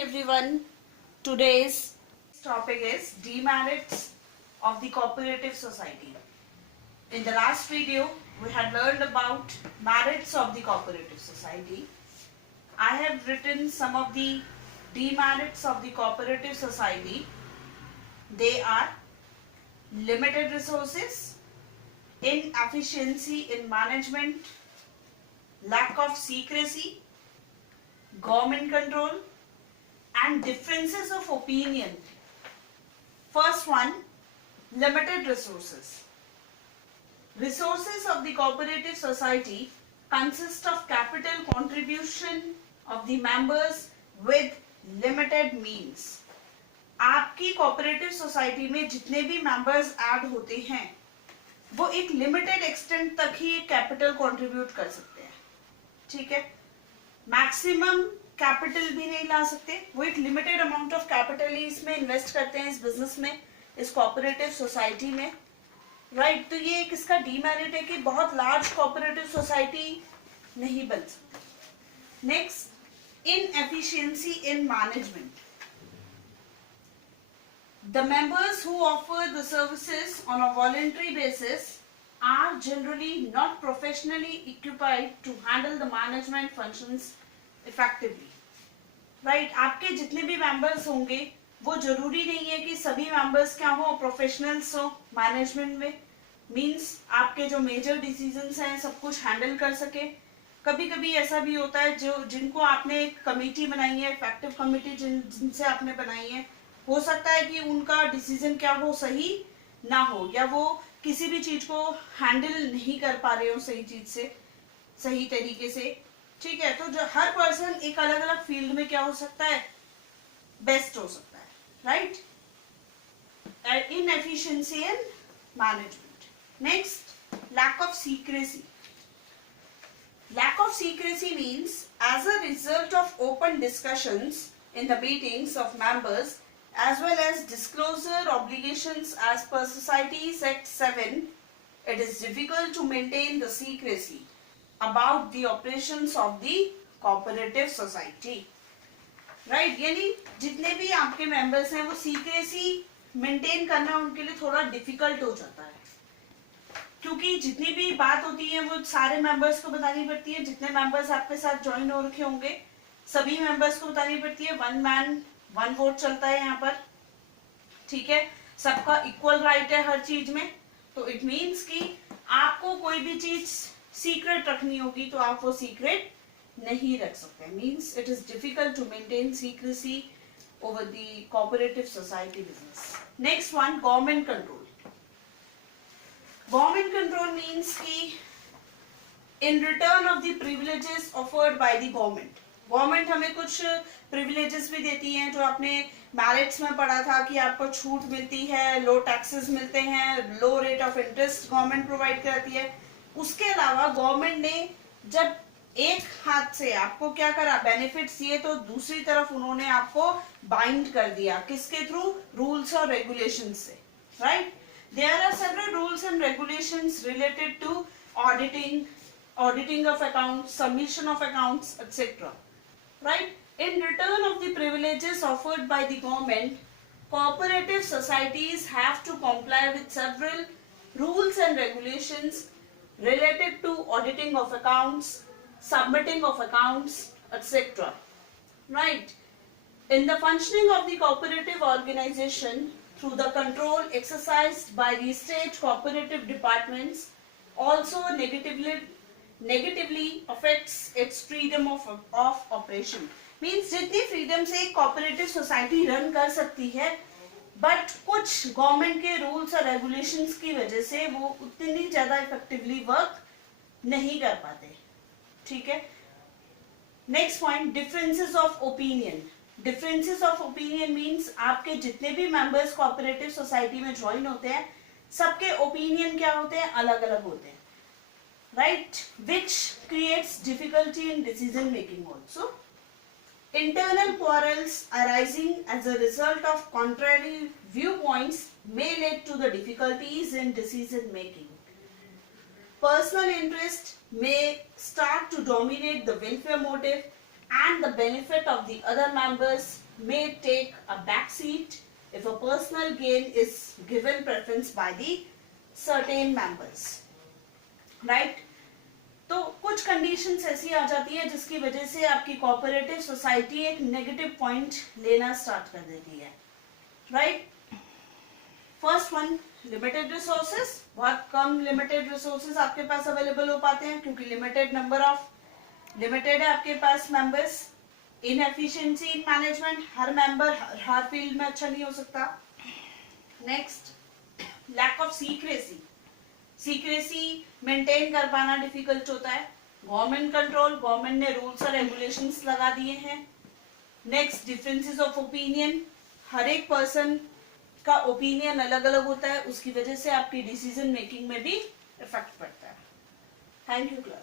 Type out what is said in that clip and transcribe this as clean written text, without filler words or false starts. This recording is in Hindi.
everyone. Today's topic is demerits of the cooperative society. In the last video, we had learned about merits of the cooperative society. I have written some of the demerits of the cooperative society. They are limited resources, inefficiency in management, lack of secrecy, government control, and differences of opinion. First one, limited resources. Resources of the cooperative society consist of capital contribution of the members with limited means. आपकी कोऑपरेटिव सोसाइटी में जितने भी मेंबर्स ऐड होते हैं वो एक लिमिटेड एक्सटेंट तक ही कैपिटल कंट्रीब्यूट कर सकते हैं, ठीक है। मैक्सिमम कैपिटल भी नहीं ला सकते, वो एक लिमिटेड अमाउंट ऑफ कैपिटल ही इसमें इन्वेस्ट करते हैं, इस बिजनेस में, इस कोऑपरेटिव सोसाइटी में, राइट। तो ये एक इसका डीमेरिट है कि बहुत लार्ज कोऑपरेटिव सोसाइटी नहीं बन सकती। Next, inefficiency in management. The members who offer the services on a voluntary basis are generally not professionally equipped to handle the management functions effectively. Right? आपके जितने भी members होंगे वो जरूरी नहीं है कि सभी members क्या हो, प्रोफेशनल्स हो मैनेजमेंट में. मीन्स आपके जो मेजर डिसीजंस हैं सब कुछ हैंडल कर सके. कभी कभी ऐसा भी होता है जो जिनको आपने एक कमेटी बनाई है, इफेक्टिव कमेटी जिनसे आपने बनाई है, हो सकता है कि उनका डिसीजन क्या हो, सही ना हो, या वो किसी भी चीज को हैंडल नहीं कर पा रहे हो सही चीज से, सही तरीके से, ठीक है। तो जो हर पर्सन एक अलग अलग फील्ड में क्या हो सकता है, बेस्ट हो सकता है, right. Inefficiency in management. Next, lack of secrecy. Lack of secrecy means as a result of open discussions in the meetings of members as well as disclosure obligations as per Societies Act 7, it is difficult to maintain the secrecy about the operations of the cooperative society. Right? यानी जितने भी आपके members हैं वो secrecy maintain करना उनके लिए थोड़ा difficult हो जाता है, क्योंकि जितनी भी बात होती है वो सारे मेंबर्स को बतानी पड़ती है. जितने मेंबर्स आपके साथ ज्वाइन हो रखे होंगे सभी मेंबर्स को बतानी पड़ती है. वन मैन वन वोट चलता है यहाँ पर, ठीक है. सबका इक्वल राइट है हर चीज में. तो इट मीन्स कि आपको कोई भी चीज सीक्रेट रखनी होगी तो आप वो सीक्रेट नहीं रख सकते. Means it is difficult to maintain secrecy over the cooperative society business. Next one, government control. Government control means कि in return of the privileges offered by the government. Government हमें कुछ privileges भी देती है जो आपने merits में पढ़ा था कि आपको छूट मिलती है, low taxes मिलते हैं, low rate of interest government provide करती है. उसके अलावा government ने जब एक हाथ से आपको क्या करा, benefits दिए, तो दूसरी तरफ उन्होंने आपको bind कर दिया. किसके थ्रू? rules और regulations से, right? There are several rules and regulations related to auditing of accounts, submission of accounts, etc. Right? In return of the privileges offered by the government, cooperative societies have to comply with several rules and regulations related to auditing of accounts, submitting of accounts, etc. Right? In the functioning of the cooperative organization, through the control exercised by the state cooperative departments, also negatively affects its freedom of operation. Means जितनी freedom से एक cooperative society run कर सकती है, but कुछ government के rules और regulations की वजह से वो उतनी ज़्यादा effectively work नहीं कर पाते, ठीक है. Next point, differences of opinion. Differences of opinion means आपके जितने भी मेंबर्स कोऑपरेटिव सोसाइटी में ज्वाइन होते हैं सबके ओपिनियन क्या होते हैं, अलग अलग होते हैं, right. Which creates difficulty in decision making also. Internal quarrels arising as a result of contrary view points may lead to the difficulties in decision making. Personal interest may start to dominate the welfare motive. and the benefit of the other members may take a back seat if a personal gain is given preference by the certain members. Right? तो कुछ कंडीशंस ऐसी आ जाती है जिसकी वजह से आपकी कोऑपरेटिव सोसाइटी एक नेगेटिव पॉइंट लेना स्टार्ट कर देती है. Right? First one, limited resources. बहुत कम लिमिटेड रिसोर्सेस आपके पास अवेलेबल हो पाते हैं क्योंकि लिमिटेड है आपके पास मेंबर्स. इनएफिशिएंसी इन मैनेजमेंट, हर मेंबर हर फील्ड में अच्छा नहीं हो सकता. Next, lack of secrecy maintain कर पाना डिफिकल्ट होता है. गवर्नमेंट कंट्रोल, गवर्नमेंट ने रूल्स और रेगुलेशंस लगा दिए हैं. Next, differences of opinion. हर एक पर्सन का ओपिनियन अलग अलग होता है, उसकी वजह से आपकी डिसीजन मेकिंग में भी इफेक्ट पड़ता है. Thank you class.